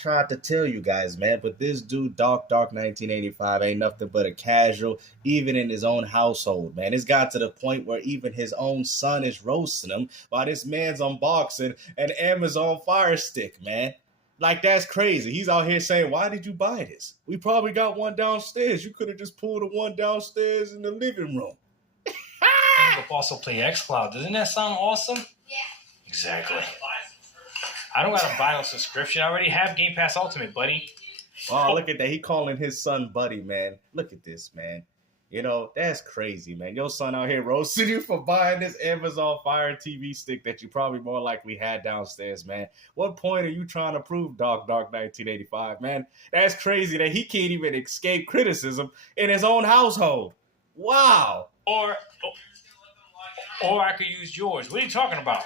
Tried to tell you guys, man, but this dude, Dark 1985, ain't nothing but a casual, even in his own household, man. It's got to the point where even his own son is roasting him while this man's unboxing an Amazon Fire Stick, man. Like, that's crazy. He's out here saying, why did you buy this? We probably got one downstairs. You could have just pulled the one downstairs in the living room. I could also play xCloud. Doesn't that sound awesome? Yeah. Exactly. I don't gotta buy no subscription. I already have Game Pass Ultimate, buddy. Oh, look at that. He calling his son buddy, man. Look at this, man. You know, that's crazy, man. Your son out here roasting you for buying this Amazon Fire TV stick that you probably more likely had downstairs, man. What point are you trying to prove, Dark 1985, man? That's crazy that he can't even escape criticism in his own household. Wow. Or I could use yours. What are you talking about?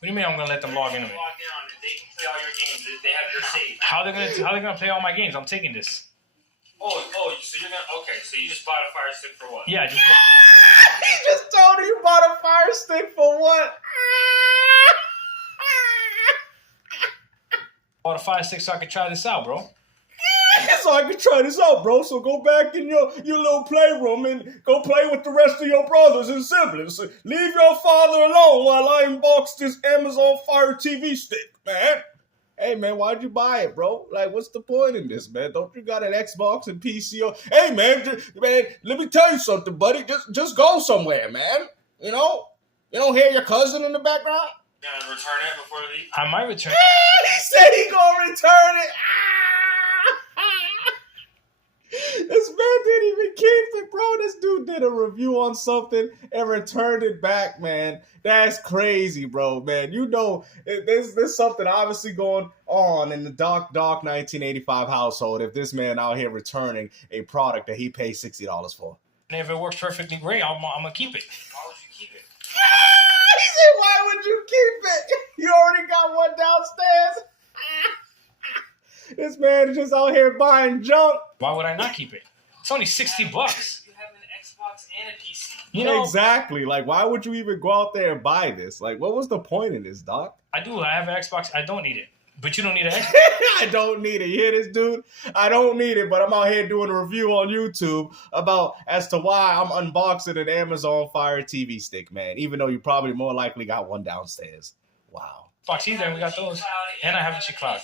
What do you mean I'm gonna let them log into it? Log down and they can play all your games. They have your save. How they gonna play all my games? I'm taking this. So you're gonna so you just bought a Fire Stick for what? Yeah, He just told you bought a Fire Stick for what? bought a Fire Stick so I could try this out, bro. So I can try this out, bro. So go back in your little playroom and go play with the rest of your brothers and siblings. Leave your father alone while I unbox this Amazon Fire TV stick, man. Hey, man, why'd you buy it, bro? Like, what's the point in this, man? Don't you got an Xbox and PC? Hey, man, let me tell you something, buddy. Just go somewhere, man. You know? You don't hear your cousin in the background? You gonna return it before you leave? I might return. He said he gonna return it. This man didn't even keep it, bro. This dude did a review on something and returned it back, man. That's crazy, bro, man. You know, there's something obviously going on in the Dark 1985 household if this man out here returning a product that he paid $60 for. And if it works perfectly great, I'm gonna keep it. Why would you keep it? He said, why would you keep it? You already got one downstairs. This man is just out here buying junk. Why would I not keep it? It's only $60. You have an Xbox and a PC. You know, Exactly. Like, why would you even go out there and buy this? Like, what was the point in this, Doc? I do. I have an Xbox. I don't need it. But you don't need an Xbox. I don't need it. You hear this, dude? I don't need it, but I'm out here doing a review on YouTube about as to why I'm unboxing an Amazon Fire TV stick, man. Even though you probably more likely got one downstairs. Wow. Xbox either. We got those. And I have a xCloud.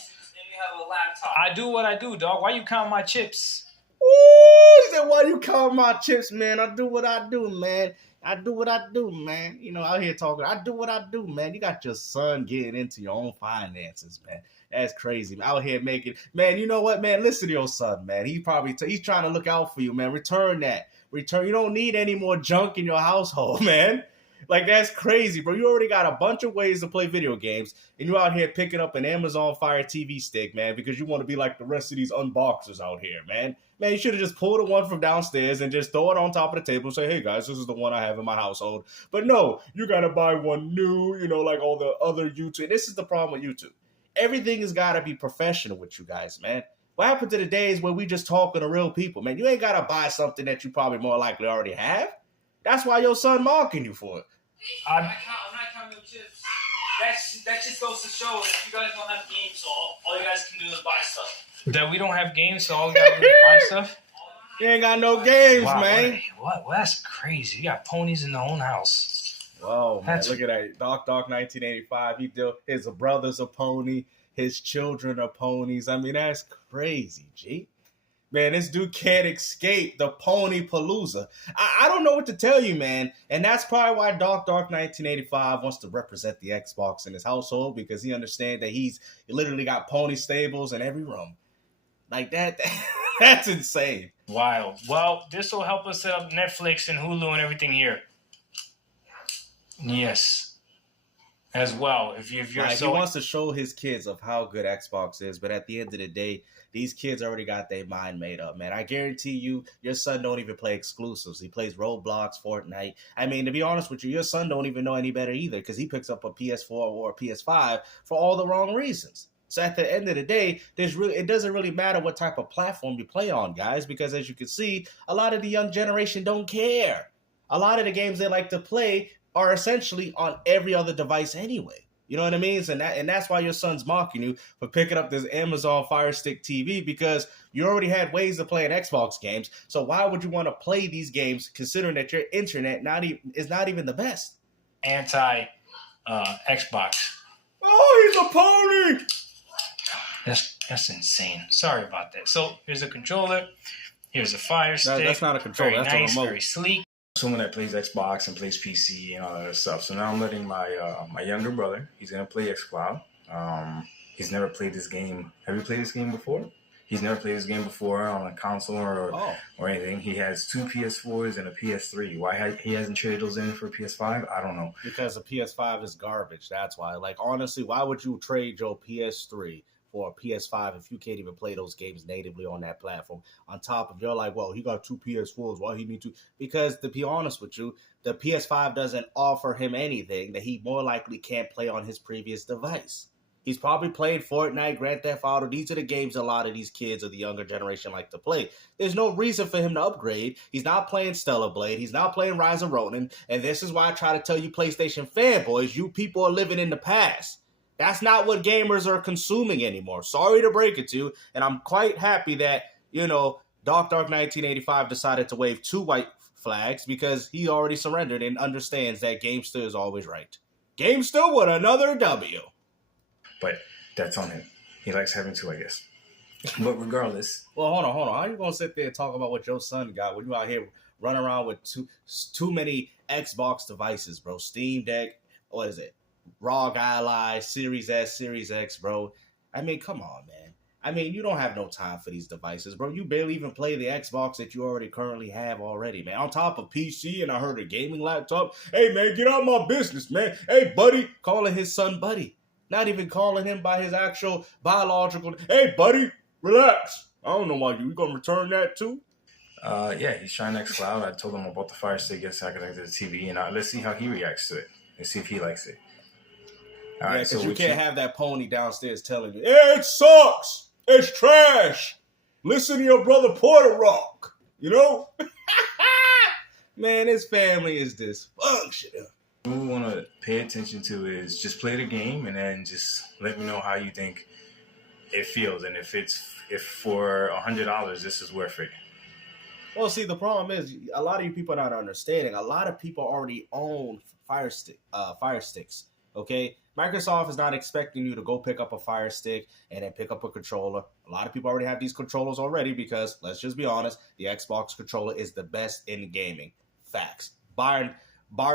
Have a laptop. I do what I do, dog. Why you count my chips? Ooh, he said, why you call my chips, man? I do what I do, man. I do what I do, man. You know, out here talking, I do what I do, man. You got your son getting into your own finances, man. That's crazy. Out here making, man, you know what, man? Listen to your son, man. He's trying to look out for you, man. Return that. Return. You don't need any more junk in your household, man. Like, that's crazy, bro. You already got a bunch of ways to play video games, and you out here picking up an Amazon Fire TV stick, man, because you want to be like the rest of these unboxers out here, man. Man, you should have just pulled the one from downstairs and just throw it on top of the table and say, hey, guys, this is the one I have in my household. But no, you got to buy one new, you know, like all the other YouTube. This is the problem with YouTube. Everything has got to be professional with you guys, man. What happened to the days where we just talking to real people, man? You ain't got to buy something that you probably more likely already have. That's why your son marking you for it. I'm not counting no chips. That just goes to show that you guys don't have games, so all you guys can do is buy stuff. That we don't have games, so all we gotta do is buy stuff? You ain't got no games, Wow, man. What? Well, that's crazy. You got ponies in their own house. Whoa, man, That's- look at that. Dark 1985. His brother's a pony. His children are ponies. I mean, that's crazy, G. Man, this dude can't escape the pony palooza. I don't know what to tell you, man. And that's probably why Dark 1985 wants to represent the Xbox in his household, because he understands that he literally got pony stables in every room. Like that, that's insane. Wild. Well, this will help us set up Netflix and Hulu and everything here. Yes. As well. If you're Like, so... he wants to show his kids of how good Xbox is, but at the end of the day, these kids already got their mind made up, man. I guarantee you, your son don't even play exclusives. He plays Roblox, Fortnite. I mean, to be honest with you, your son don't even know any better either, because he picks up a PS4 or a PS5 for all the wrong reasons. So at the end of the day, it doesn't really matter what type of platform you play on, guys, because as you can see, a lot of the young generation don't care. A lot of the games they like to play are essentially on every other device anyway. You know what I mean? And that's why your son's mocking you for picking up this Amazon Fire Stick TV, because you already had ways to play Xbox games. So why would you want to play these games considering that your internet is not even the best? Anti Xbox. Oh, he's a pony! That's insane. Sorry about that. So here's a controller. Here's a Fire Stick. That's not a controller. Very That's nice, a remote. very sleek. Someone that plays Xbox and plays PC and all that other stuff. So now I'm letting my younger brother. He's gonna play xCloud. He's never played this game. Have you played this game before? He's never played this game before on a console or anything. He has 2 PS4s and a PS3. Why he hasn't traded those in for a PS5? I don't know. Because the PS5 is garbage. That's why. Like, honestly, why would you trade your PS3 for a PS5 if you can't even play those games natively on that platform? On top of, you're like, well, he got 2 PS4s. Why he need to? Because to be honest with you, the PS5 doesn't offer him anything that he more likely can't play on his previous device. He's probably played Fortnite, Grand Theft Auto. These are the games a lot of these kids of the younger generation like to play. There's no reason for him to upgrade. He's not playing Stellar Blade. He's not playing Rise of Ronin. And this is why I try to tell you PlayStation fanboys, you people are living in the past. That's not what gamers are consuming anymore. Sorry to break it to you. And I'm quite happy that, Dark 1985 decided to wave 2 white flags because he already surrendered and understands that Gamester is always right. Gamester with another W. But that's on him. He likes having 2, I guess. But regardless. Well, hold on. How are you going to sit there and talk about what your son got when you out here running around with too many Xbox devices, bro? Steam Deck, what is it? ROG Ally, Series S, Series X, bro. I mean, come on, man. I mean, you don't have no time for these devices, bro. You barely even play the Xbox that you already currently have already, man. On top of PC, and I heard a gaming laptop. Hey, man, get out of my business, man. Hey, buddy. Calling his son buddy. Not even calling him by his actual biological. Hey, buddy, relax. I don't know why you going to return that too? Yeah, he's trying xCloud. I told him about the Fire Stick yesterday. I connected to the TV, and let's see how he reacts to it. Let's see if he likes it. All right, because you can't have that pony downstairs telling you, "Yeah, it sucks. It's trash. Listen to your brother Porter Rock." Man, his family is dysfunctional. What we want to pay attention to is just play the game and then just let me know how you think it feels, and if for $100 this is worth it. Well, see, the problem is a lot of you people are not understanding. A lot of people already own Fire Sticks. Okay, Microsoft is not expecting you to go pick up a Fire Stick and then pick up a controller. A lot of people already have these controllers already because, let's just be honest, the Xbox controller is the best in gaming. Facts. Bar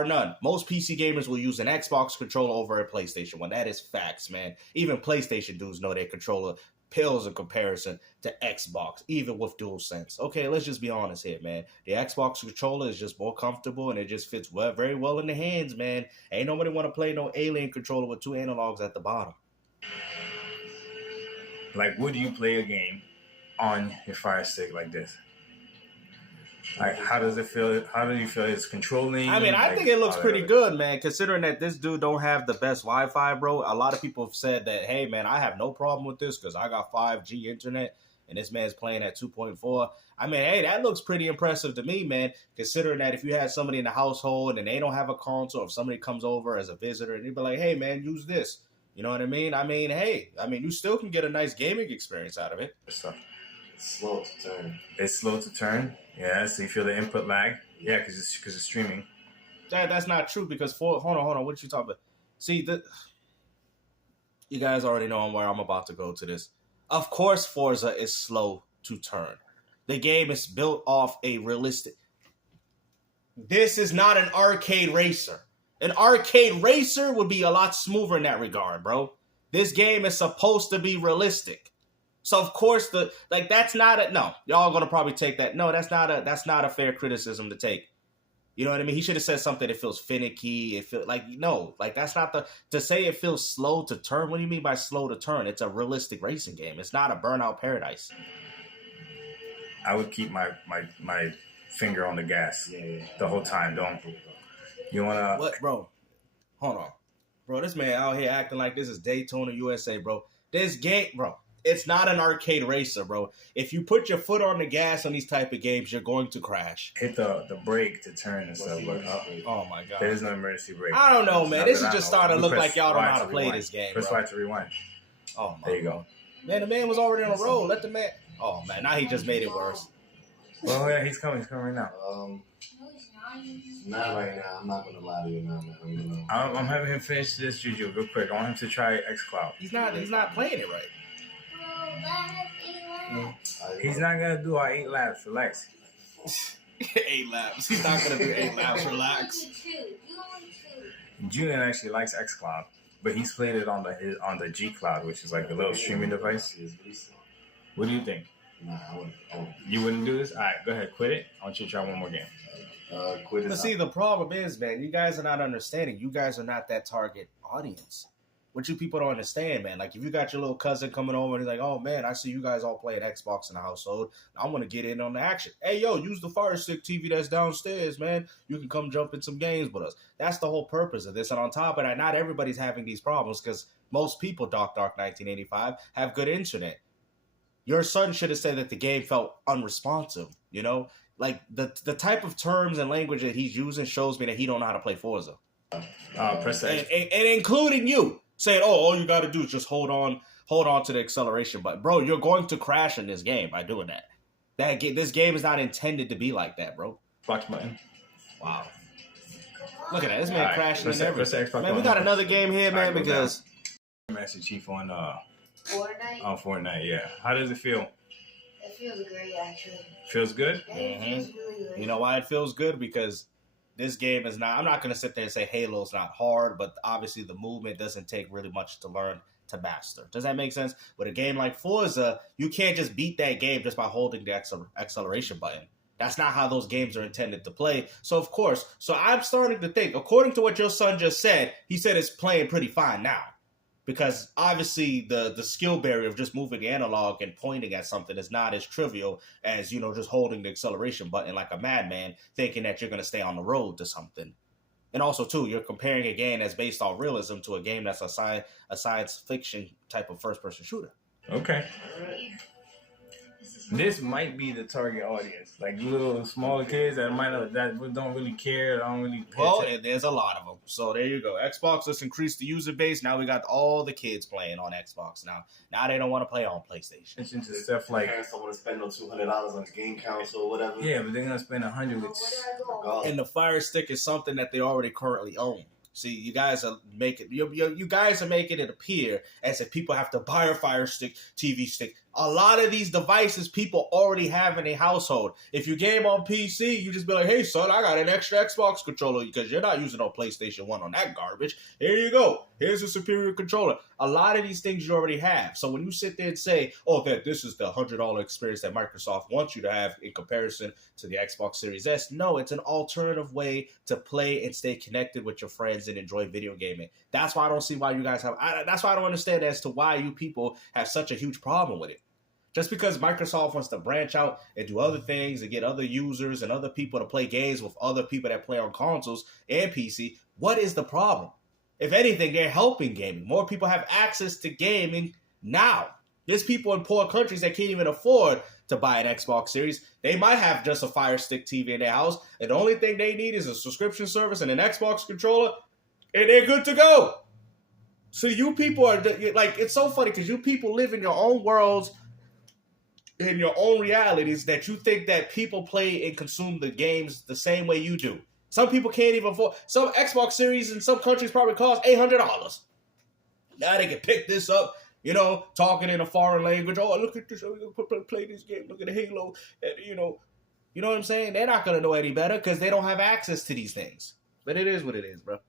none. Most PC gamers will use an Xbox controller over a PlayStation one. That is facts, man. Even PlayStation dudes know their controller pales in comparison to Xbox, even with DualSense. Okay, let's just be honest here, man. The Xbox controller is just more comfortable and it just fits very well in the hands, man. Ain't nobody want to play no alien controller with 2 analogs at the bottom. Like, would you play a game on your Fire Stick like this? Like, how does it feel? How do you feel it's controlling? I mean, I think it looks pretty good, man, considering that this dude don't have the best Wi-Fi, bro. A lot of people have said that, hey, man, I have no problem with this because I got 5G internet, and this man's playing at 2.4. I mean, hey, that looks pretty impressive to me, man, considering that if you had somebody in the household and they don't have a console, or if somebody comes over as a visitor, and they'd be like, hey, man, use this. You know what I mean? I mean, hey, you still can get a nice gaming experience out of it. It's slow to turn. It's slow to turn. Yeah, so you feel the input lag. Yeah, because it's streaming. That's not true because hold on. What you talking about? See, you guys already know where I'm about to go to this. Of course, Forza is slow to turn. The game is built off a realistic. This is not an arcade racer. An arcade racer would be a lot smoother in that regard, bro. This game is supposed to be realistic. So of course that's not a no. Y'all gonna probably take that. No, that's not a fair criticism to take. You know what I mean? He should have said something that feels finicky. It feel that's not to say it feels slow to turn. What do you mean by slow to turn? It's a realistic racing game. It's not a Burnout Paradise. I would keep my finger on the gas the whole time. Don't you wanna what, bro? Hold on. Bro, this man out here acting like this is Daytona USA, bro. This game, bro. It's not an arcade racer, bro. If you put your foot on the gas on these type of games, you're going to crash. Hit the brake to turn and stuff. But, Oh my god. There's no emergency brake. I don't know, man. Not This that is I just know. starting to You look press like y'all don't know Y how to to play rewind. this game, Press bro. Y to rewind. Oh my There you god. go. Man, the man was already on the road. Let the man. Oh man, now he just made it worse. Well, yeah, he's coming. He's coming right now. Not right now. I'm not gonna lie to you now, man. I'm having him finish this juju real quick. I want him to try xCloud. He's not playing it right. He's not gonna do our 8 laps. Relax. 8 laps. He's not gonna do 8 laps. Relax. Julian actually likes xCloud, but he's played it on the gCloud, which is like the little streaming device. What do you think? Nah, I wouldn't. You wouldn't do this? All right, go ahead, quit it. I want you to try one more game. Quit it. But see, the problem is, man, you guys are not understanding. You guys are not that target audience. What you people don't understand, man. Like, if you got your little cousin coming over and he's like, oh, man, I see you guys all playing Xbox in the household. I want to get in on the action. Hey, yo, use the Fire Stick TV that's downstairs, man. You can come jump in some games with us. That's the whole purpose of this. And on top of that, not everybody's having these problems because most people, Dark 1985, have good internet. Your son should have said that the game felt unresponsive, you know? Like, the type of terms and language that he's using shows me that he don't know how to play Forza. Press X. And including you. Saying, oh, all you got to do is just hold on to the acceleration button. Bro, you're going to crash in this game by doing that. This game is not intended to be like that, bro. Xbox button. Wow. Look at that. This man crashing and press everything. Xbox Man, we got another game here, man, go because... Master Chief on Fortnite? on Fortnite, yeah. How does it feel? It feels great, actually. Feels good? Yeah, it feels really good. You know why it feels good? Because this game is not... I'm not going to sit there and say Halo's not hard, but obviously the movement doesn't take really much to learn to master. Does that make sense? With a game like Forza, you can't just beat that game just by holding the acceleration button. That's not how those games are intended to play. So, of course, I'm starting to think, according to what your son just said, he said it's playing pretty fine now. Because obviously the skill barrier of just moving the analog and pointing at something is not as trivial as, you know, just holding the acceleration button like a madman, thinking that you're going to stay on the road to something. And also, too, you're comparing a game that's based on realism to a game that's a science fiction type of first-person shooter. Okay. This might be the target audience, like little smaller kids that don't really care, don't really. Well, and there's a lot of them. So there you go. Xbox, let's increase the user base. Now we got all the kids playing on Xbox. Now they don't want to play on PlayStation. Attention to stuff like. Parents don't want to spend no $200 on the game console or whatever. Yeah, but they're gonna spend $100. And the Fire Stick is something that they already currently own. See, you guys are making it appear as if people have to buy a Fire Stick, TV stick. A lot of these devices people already have in a household. If you game on PC, you just be like, hey, son, I got an extra Xbox controller because you're not using no PlayStation 1 on that garbage. Here you go. Here's a superior controller. A lot of these things you already have. So when you sit there and say, oh, that this is the $100 experience that Microsoft wants you to have in comparison to the Xbox Series S, no, it's an alternative way to play and stay connected with your friends and enjoy video gaming. That's why I don't see why you guys have... that's why I don't understand as to why you people have such a huge problem with it. Just because Microsoft wants to branch out and do other things and get other users and other people to play games with other people that play on consoles and PC, what is the problem? If anything, they're helping gaming. More people have access to gaming now. There's people in poor countries that can't even afford to buy an Xbox Series. They might have just a Fire Stick TV in their house, and the only thing they need is a subscription service and an Xbox controller, and they're good to go. So you people are, like, it's so funny because you people live in your own worlds, in your own realities, that you think that people play and consume the games the same way you do. Some people can't even afford. Some Xbox Series in some countries probably cost $800. Now they can pick this up, you know, talking in a foreign language. Oh, look at this. Play this game. Look at the Halo. And, you know what I'm saying? They're not going to know any better because they don't have access to these things. But it is what it is, bro.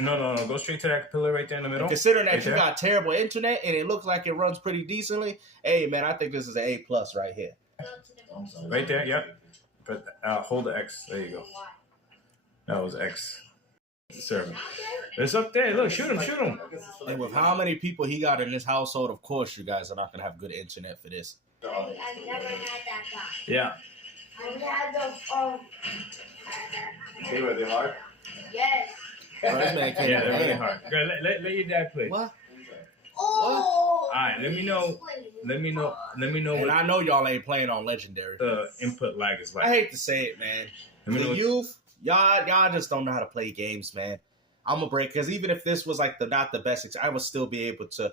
No. Go straight to that pillar right there in the middle. And considering that right you there. got terrible internet and it looks like it runs pretty decently, hey, man, I think this is an A+ right here. Right there, yep. But hold the X. There you go. That was X. Server. It's up there. Look, shoot him. And with how many people he got in this household, of course you guys are not going to have good internet for this. I've never had that guy. Yeah. I've had the They were hard. Yes. Bro, this man can't Yeah, even they're really handle. hard. Go, let your dad play. What? Oh. right, let me know. Let me know And what I know y'all ain't playing on Legendary. the input lag is like. I hate to say it, man. Let me know The what- youth, y'all just don't know how to play games, man. I'm gonna break because even if this was like not the best, I would still be able to,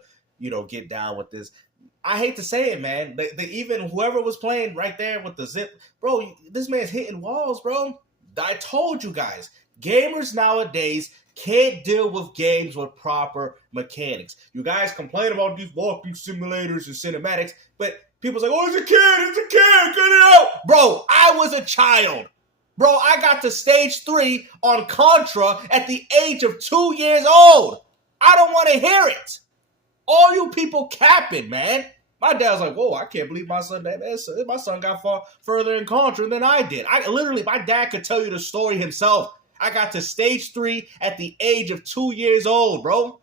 get down with this. I hate to say it, man. Even whoever was playing right there with the zip, bro, this man's hitting walls, bro. I told you guys, gamers nowadays can't deal with games with proper mechanics. You guys complain about these walking simulators and cinematics, but people's like, oh, it's a kid, get it out. Bro, I was a child. Bro, I got to stage 3 on Contra at the age of 2 years old. I don't want to hear it. All you people capping, man. My dad was like, whoa, I can't believe my son got far further in Contra than I did. My dad could tell you the story himself. I got to stage 3 at the age of 2 years old, bro.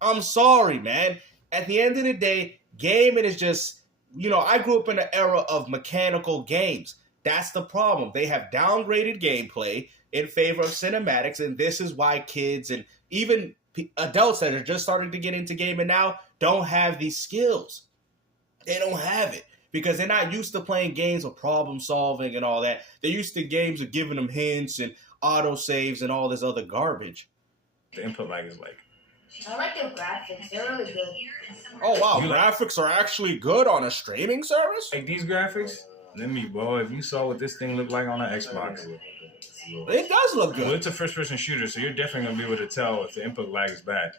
I'm sorry, man. At the end of the day, gaming is just, I grew up in an era of mechanical games. That's the problem. They have downgraded gameplay in favor of cinematics, and this is why kids and even adults that are just starting to get into gaming now don't have these skills. They don't have it because they're not used to playing games with problem solving and all that. They're used to games of giving them hints and auto saves and all this other garbage. The input lag is like. I like the graphics. They're really good. Oh, wow. You Graphics are actually good on a streaming service? Like these graphics? Let me, boy, if you saw what this thing looked like on an Xbox. It does look Well, good. it's a first-person shooter, so you're definitely going to be able to tell if the input lag is bad.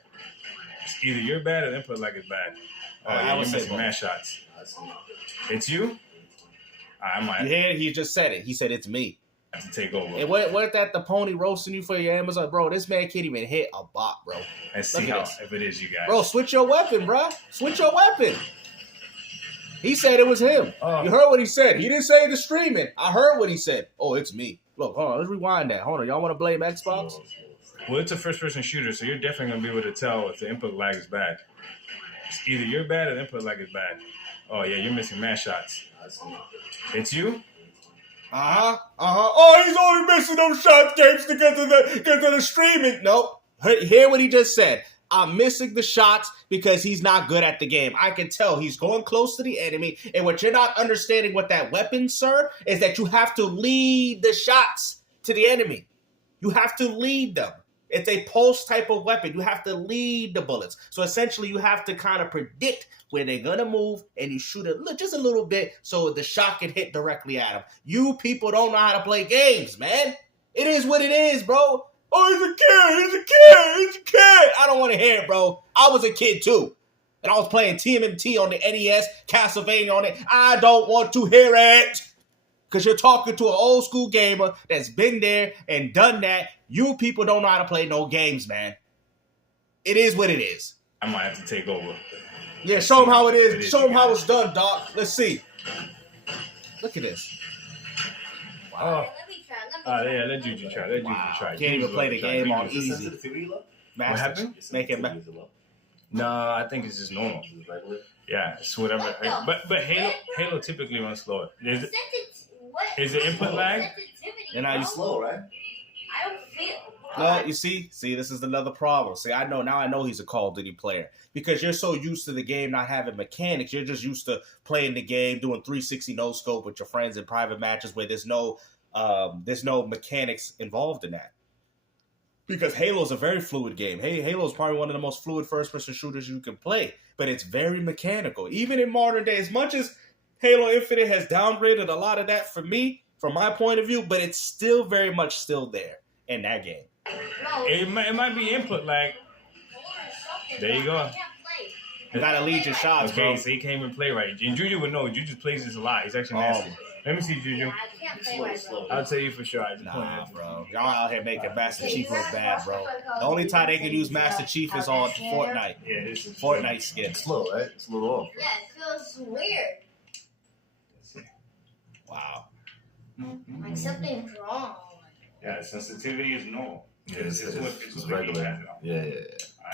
It's either you're bad or the input lag is bad. Oh, I yeah, would you're say missing both. mad shots. It's you? I might You hear? He just said it. He said it's me. have to take over. And what that the pony roasting you for your Amazon? Bro, this man can't even hit a bot, bro. Let's see Look at how, this. if it is you guys. Bro, switch your weapon, bro. Switch your weapon. He said it was him. Oh. You heard what he said. He didn't say the streaming. I heard what he said. Oh, it's me. Look, hold on. Let's rewind that. Hold on. Y'all want to blame Xbox? Well, it's a first-person shooter, so you're definitely going to be able to tell if the input lag is bad. It's either you're bad or the input lag is bad. Oh, yeah, you're missing mad shots. It's you? Oh, he's only missing those shots, James, because of the streaming. Nope. Hear what he just said. I'm missing the shots because he's not good at the game. I can tell he's going close to the enemy. And what you're not understanding with that weapon, sir, is that you have to lead the shots to the enemy. You have to lead them. It's a pulse type of weapon. You have to lead the bullets. So essentially, you have to kind of predict where they're going to move, and you shoot it just a little bit so the shot can hit directly at them. You people don't know how to play games, man. It is what it is, bro. Oh, he's a kid. I don't want to hear it, bro. I was a kid, too. And I was playing TMNT on the NES, Castlevania on it. I don't want to hear it. Because you're talking to an old school gamer that's been there and done that. You people don't know how to play no games, man. It is what it is. I might have to take over. Yeah, show them how it is. It is, Show them you how guys. it's done, Doc. Let's see. Look at this. Oh, Let me try. yeah, let Juju try. Wow. Try. Can't even Juju's play the gonna try. game on Juju's- easy. Sensitivity low? Master happened? Make it No, I think it's just normal. Yeah, it's whatever. What the But Halo typically runs slower. What? Is the input lag? Sensitivity, And I bro. used Slow, right? I don't feel. No, you see, this is another problem. See, I know he's a Call of Duty player because you're so used to the game not having mechanics. You're just used to playing the game, doing 360 no scope with your friends in private matches where there's no mechanics involved in that. Because Halo is a very fluid game. Halo is probably one of the most fluid first-person shooters you can play, but it's very mechanical. Even in modern day, as much as Halo Infinite has downgraded a lot of that for me, from my point of view, but it's still very much still there in that game. No. It might be input lag. There you go. I can't play. You gotta lead your shots, Okay, bro. so he can't even play right. And Juju would know. Juju plays this a lot. He's actually nasty. Let me see, Juju. Yeah, I can't play right, bro. I'll tell you for sure. I just Nah, pointed bro. Y'all out here making Master Chief look bad, bro. The only time they can use Master Chief is on Fortnite. Yeah, this is Fortnite skin. It's slow, right? It's a little off. Yeah, it feels weird. Wow. Like something's wrong. Yeah, sensitivity is normal. Yeah, It's it's what the game regular. has it on. Yeah.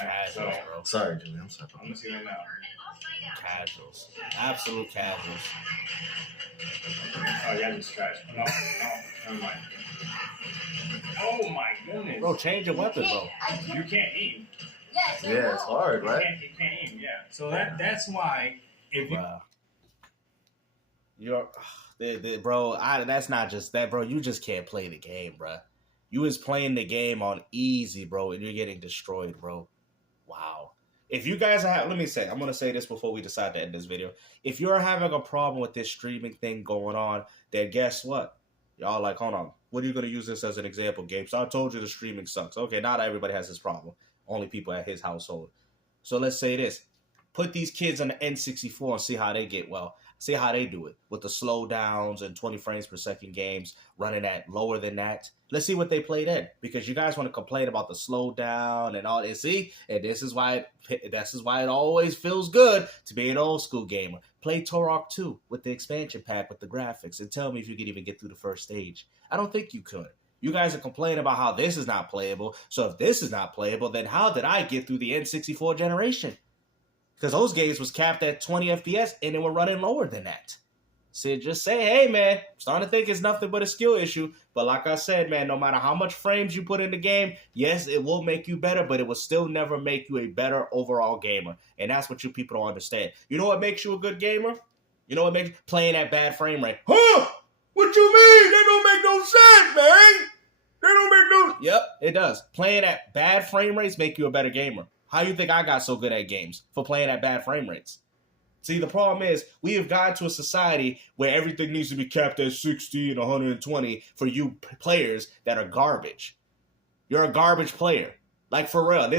Alright, so Casuals, bro. Sorry, Jimmy. I'm sorry. I'm gonna see right now. Casuals. Absolute casuals. Oh, yeah, just trash. No, never mind. Oh my goodness. Bro, change your weapon, bro. I You can't. can't aim. Yes, I Yeah, know. it's hard, right? You can't aim, yeah. So that's why if you Bruh. Bro, that's not just that, bro. You just can't play the game, bro. You was playing the game on easy, bro, and you're getting destroyed, bro. Wow. If you guys have, let me say, I'm going to say this before we decide to end this video. If you're having a problem with this streaming thing going on, then guess what? Y'all like, hold on. What are you going to use this as an example, Gabe? So I told you the streaming sucks. Okay, not everybody has this problem. Only people at his household. So let's say this. Put these kids on the N64 and see how they get well. See how they do it with the slowdowns and 20 frames per second games running at lower than that. Let's see what they play then, because you guys want to complain about the slowdown and all this. See, and this is why it always feels good to be an old school gamer. Play Turok 2 with the expansion pack with the graphics and tell me if you could even get through the first stage. I don't think you could. You guys are complaining about how this is not playable. So if this is not playable, then how did I get through the N64 generation? Because those games was capped at 20 FPS and they were running lower than that. So just say, hey, man, I'm starting to think it's nothing but a skill issue. But like I said, man, no matter how much frames you put in the game, yes, it will make you better, but it will still never make you a better overall gamer. And that's what you people don't understand. You know what makes you a good gamer? You know what makes you playing at bad frame rate? Huh? What you mean? That don't make no sense, man. That don't make no... Yep, it does. Playing at bad frame rates make you a better gamer. How you think I got so good at games? For playing at bad frame rates. See, the problem is we have gotten to a society where everything needs to be capped at 60 and 120 for you players that are garbage. You're a garbage player. Like, for real.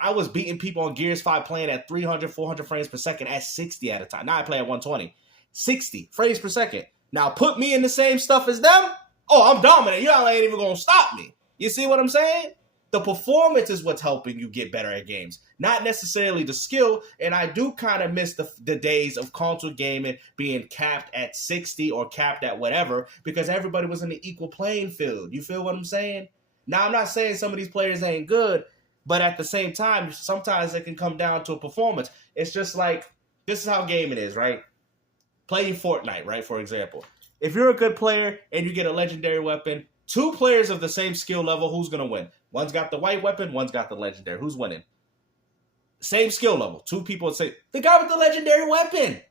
I was beating people on Gears 5 playing at 300, 400 frames per second at 60 at a time. Now I play at 120. 60 frames per second. Now put me in the same stuff as them. Oh, I'm dominant. Y'all ain't even going to stop me. You see what I'm saying? The performance is what's helping you get better at games, not necessarily the skill. And I do kind of miss the days of console gaming being capped at 60 or capped at whatever, because everybody was in the equal playing field. You feel what I'm saying? Now, I'm not saying some of these players ain't good, but at the same time, sometimes it can come down to a performance. It's just like, this is how gaming is, right? Playing Fortnite, right, for example. If you're a good player and you get a legendary weapon, two players of the same skill level, who's going to win? One's got the white weapon, one's got the legendary. Who's winning? Same skill level. Two people would say, the guy with the legendary weapon.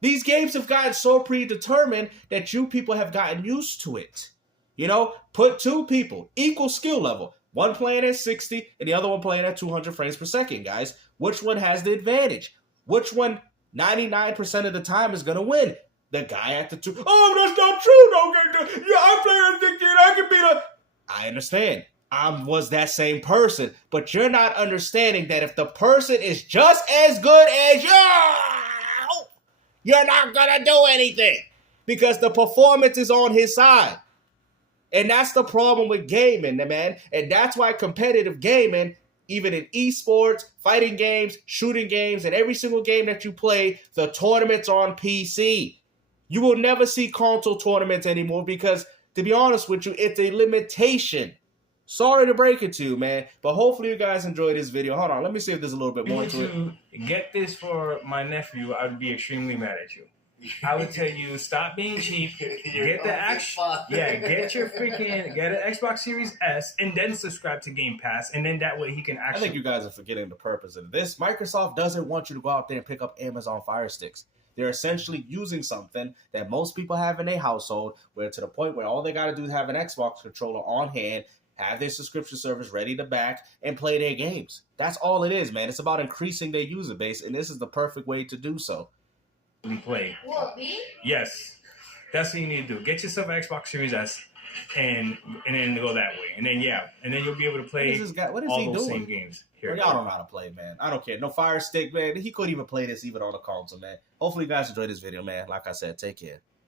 These games have gotten so predetermined that you people have gotten used to it. You know, put two people, equal skill level. One playing at 60 and the other one playing at 200 frames per second, guys. Which one has the advantage? Which one 99% of the time is going to win? The guy at the two. Oh, that's not true. No, yeah, I play at 60 and I can beat a... I understand. I was that same person, but you're not understanding that if the person is just as good as you, you're not gonna do anything because the performance is on his side. And that's the problem with gaming, man. And that's why competitive gaming, even in esports, fighting games, shooting games, and every single game that you play, the tournaments are on PC. You will never see console tournaments anymore because, to be honest with you, it's a limitation. Sorry to break it to you, man, but hopefully you guys enjoyed this video. Hold on, let me see if there's a little bit more to it. Get this for my nephew, I would be extremely mad at you. I would tell you, stop being cheap. Get the action. Yeah, get an Xbox Series S, and then subscribe to Game Pass, and then that way he can actually. I think you guys are forgetting the purpose of this. Microsoft doesn't want you to go out there and pick up Amazon Fire Sticks. They're essentially using something that most people have in their household, where to the point where all they got to do is have an Xbox controller on hand, have their subscription service ready to back, and play their games. That's all it is, man. It's about increasing their user base, and this is the perfect way to do so. Play. What, me? Yes. That's what you need to do. Get yourself an Xbox Series S and then go that way. And then you'll be able to play what is all he those doing? same games. Here, Y'all don't know how to play, man. I don't care. No Fire Stick, man. He couldn't even play this even on a console, man. Hopefully you guys enjoyed this video, man. Like I said, take care.